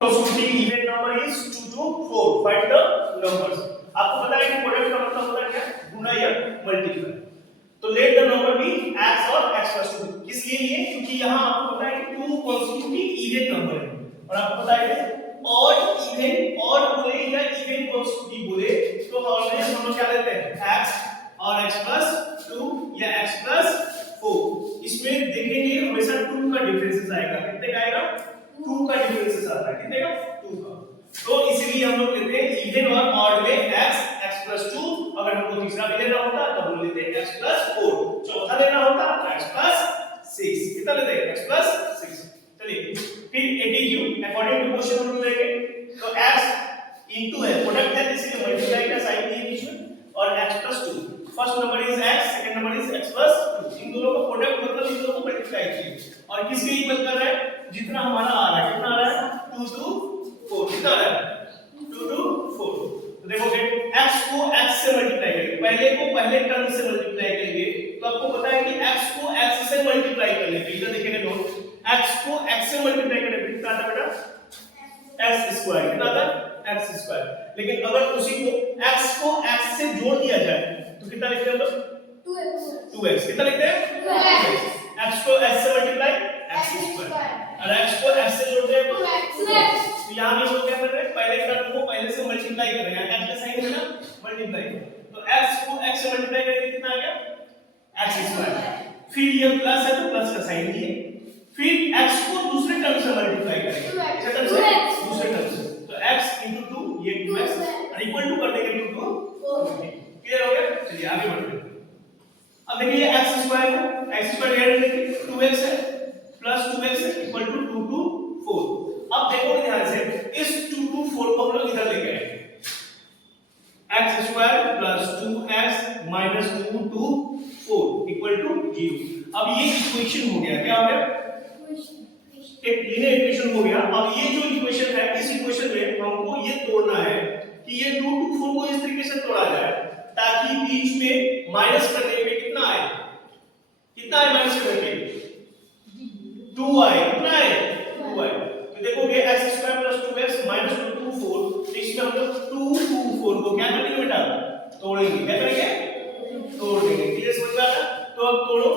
Consecutive even number is 2 to 4. Find the numbers. आपको पता है कि प्रोडक्ट का मतलब होता है क्या? गुना या मल्टीप्लाई. तो let the number be x और x plus 2. किस लिए ये? क्योंकि यहाँ आपको पता है कि 2 consecutive even number है और आपको पता है odd even odd बोले या even consecutive बोले तो ऑलवेज हम लोग क्या लेते हैं x और x plus 2 या x plus 4. इसमें देखेंगे हमेशा 2 का डिफरेंस आएगा. कितने का आएगा? 2 का डिफरेंस आता है. कितने का? 2 का. तो इसीलिए हम लोग लेते हैं इवन और ऑड में x x plus 2. अगर हमको तीसरा भी लेना होता तो हम लेते हैं x plus 4. चौथा लेना होता तो x plus 6. कितना लेते हैं? x plus 6. चलिए फिर एटीट्यूड अकॉर्डिंग टू क्वेश्चन हम लेंगे. तो x इनटू है प्रोडक्ट है इसलिए मल्टीप्लाई का साइन दिए बीच में और x plus 2. First number is x, second number is x plus 2. इन दोनों का प्रोडक्ट मतलब इन दोनों को मल्टीप्लाई कीजिए और किसके इक्वल कर रहा है? जितना हमारा आ रहा है. कितना आ रहा है? 2 to 4. कितना आ रहा है? 2 to 4. तो देखोगे x को x से मल्टीप्लाई करेंगे. पहले को पहले टर्म से मल्टीप्लाई करेंगे तो आपको पता है कि x को x से मल्टीप्लाई करने पे इधर देखेंगे नोट. x को x से मल्टीप्लाई करने पे कितना आता है बेटा? x square. कितना आता है? x square. लेकिन अगर उसी को x से जोड़ दिया जाए तो कितना लिखते हैं हम लोग? 2x. कितना लिखते हैं? 2x. x को x से मल्टीप्लाई x स्क्वायर और x को x से जोड़ते हैं तो x. तो यहां भी हम लोग क्या कर रहे हैं? पहले टर्म को पहले से मल्टीप्लाई कर रहे हैं. x का साइन है ना मल्टीप्लाई. तो x को x से मल्टीप्लाई करेंगे कितना आ गया? x square. फिर ये प्लस है तो प्लस का साइन दिए. फिर x को दूसरे टर्म से मल्टीप्लाई करेंगे. किस टर्म से? दूसरे टर्म से. तो x 2 ये 2x और इक्वल टू कर देंगे 2 to 4. क्लियर हो गया? चलिए आगे बढ़ते हैं. अब देखिए ये x स्क्वायर है. x स्क्वायर ऐड करेंगे 2x है plus 2x equal to 2 to 4. अब देखो ध्यान से इस 2 to 4 को हम लोग इधर लेके आए. x square plus 2x minus 2 to 4 equal to 0. अब ये इक्वेशन हो गया. क्या हो गया? एक लीनियर इक्वेशन हो गया. अब ये जो इक्वेशन है इस इक्वेशन में हमको ये तोड़ना है कि ये 2 to 4 को इस तरीके से तोड़ा जाए ताकि बीच में माइनस करने पे कितना आए? कितना आए माइनस करने पे? 2 आए. कितना आए? 2 आए. तो देखोगे x square plus 2x minus 2 to 4. तो इसमें हम लोग 2 to 4 को क्या करेंगे बेटा? तोड़ेंगे. क्या करेंगे? तोड़ देंगे. क्लियर समझ में आ रहा? तो अब तोड़ो.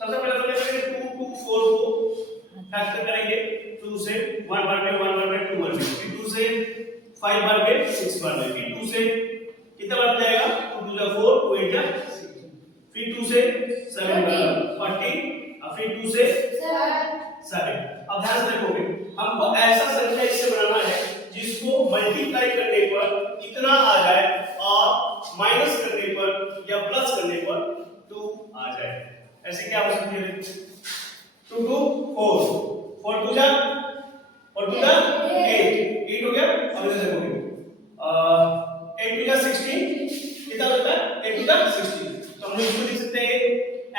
सबसे पहले तो क्या करेंगे? 2 to 4 को फैक्टर करेंगे. 2 से 1 बार में 1 बार में 2 बार में. फिर 2 से 5 बार में 6 बार में. फिर 2 से कितना बार जाएगा? 2 to 4 2 8 6. फिर 2 से 7 40 और फिर 2 से 7. अब ध्यान से देखोगे हमको ऐसा संख्या इससे बनाना है जिसको मल्टीप्लाई करने पर इतना आ जाए और माइनस करने पर या प्लस करने पर 2 आ जाए. ऐसे क्या हो सकती है? 2 to 4 4 to 8 8 हो गया. अब इधर देखोगे 8 to 16 कितना होता है? 8 to 16. तो हम इसको लिख सकते हैं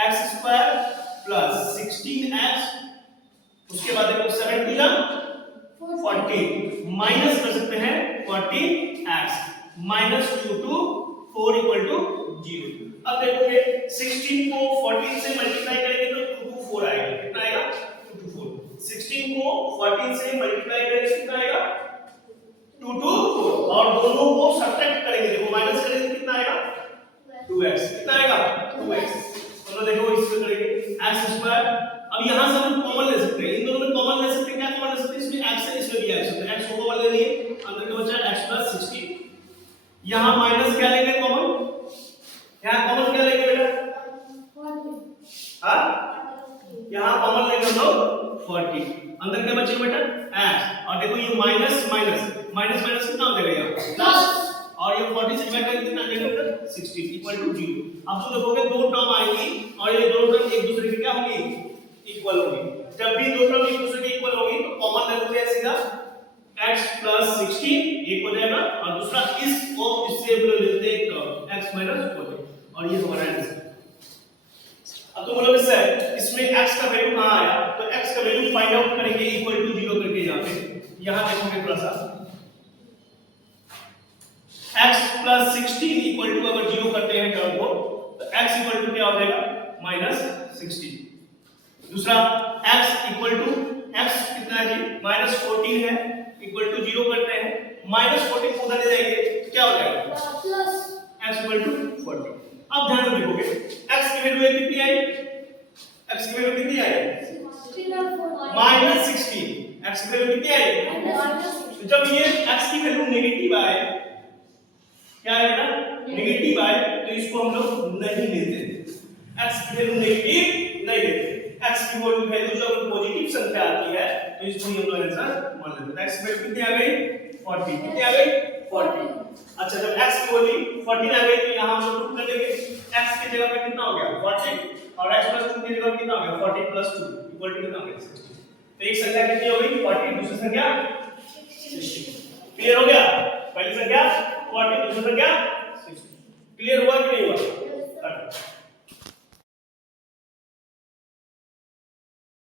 x स्क्वायर प्लस 16x. उसके बाद देखो 7 to 40 माइनस कर सकते हैं 40x minus 2 to 4 equal to 0. अब देखोगे 16 को 14 से मल्टीप्लाई करेंगे तो 2 to 4 आएगा. कितना आएगा? 2 to 4. 16 को 14 से मल्टीप्लाई करेंगे कितना आएगा? 2 to 4. और दोनों को सब्ट्रैक्ट करेंगे. देखो माइनस करेंगे कितना आएगा? 2x. कितना आएगा? 2x. तो देखो इसमें करेंगे x स्क्वायर. अब यहां से हम कॉमन ले सकते हैं. इन दोनों में कॉमन ले सकते हैं. क्या कॉमन ले सकते हैं? इसमें x है इसमें भी x है. x को कॉमन ले लिए अंदर के बचा x plus 16. यहां माइनस क्या लेंगे कॉमन? यहां कॉमन क्या लेंगे बेटा? 40. हां यहां कॉमन लेंगे हम लोग 40. अंदर क्या बचेगा बेटा? x. और देखो ये माइनस माइनस माइनस माइनस कितना हो जाएगा? प्लस. और ये 40 से डिवाइड करके कितना आ जाएगा? 16 इक्वल टू 0. अब तो देखोगे दो टर्म आएंगी और ये दो टर्म एक दूसरे के क्या होंगी? इक्वल होंगी. जब भी दो टर्म एक दूसरे के इक्वल होंगी तो कॉमन ले लेते हैं सीधा x plus 16 एक हो जाएगा और दूसरा इस और इससे ले लेते हैं टर्म x minus 40 और ये हमारा आंसर. अब तो बोलोगे सर इसमें x का वैल्यू कहां आया? तो x का वैल्यू फाइंड आउट करेंगे इक्वल टू 0 करके. यहां पे यहां देखोगे थोड़ा सा x plus 16 इक्वल टू अगर 0 करते हैं टर्म को तो x इक्वल टू क्या हो जाएगा? -16. दूसरा x इक्वल टू x कितना है जी? -14 है इक्वल टू -40 को उधर ले जाएंगे तो क्या हो जाएगा प्लस x इक्वल टू 40। अब ध्यान से देखोगे x की वैल्यू कितनी आई, x की वैल्यू कितनी आई -16, x की वैल्यू कितनी आई। तो जब ये x की वैल्यू नेगेटिव आए, क्या है बेटा नेगेटिव आए, तो इसको हम लोग नहीं लेते, x की वैल्यू नेगेटिव नहीं लेते। x की वैल्यू जब पॉजिटिव संख्या आती है तो इसको हम लोग आंसर मान लेते हैं। x की वैल्यू कितनी आ गई 40, कितनी आ गई 40। अच्छा जब x की वैल्यू 14 आ गई तो यहां हम लोग पुट कर देंगे, x की जगह पे कितना हो गया 40 और x + 2 की जगह पे कितना हो गया 40 + 2 इक्वल टू कितना हो गया 60। तो एक संख्या कितनी हो गई 40, दूसरी संख्या 60। क्लियर हो गया, पहली संख्या 40, दूसरी संख्या 60। क्लियर हुआ कि नहीं हुआ।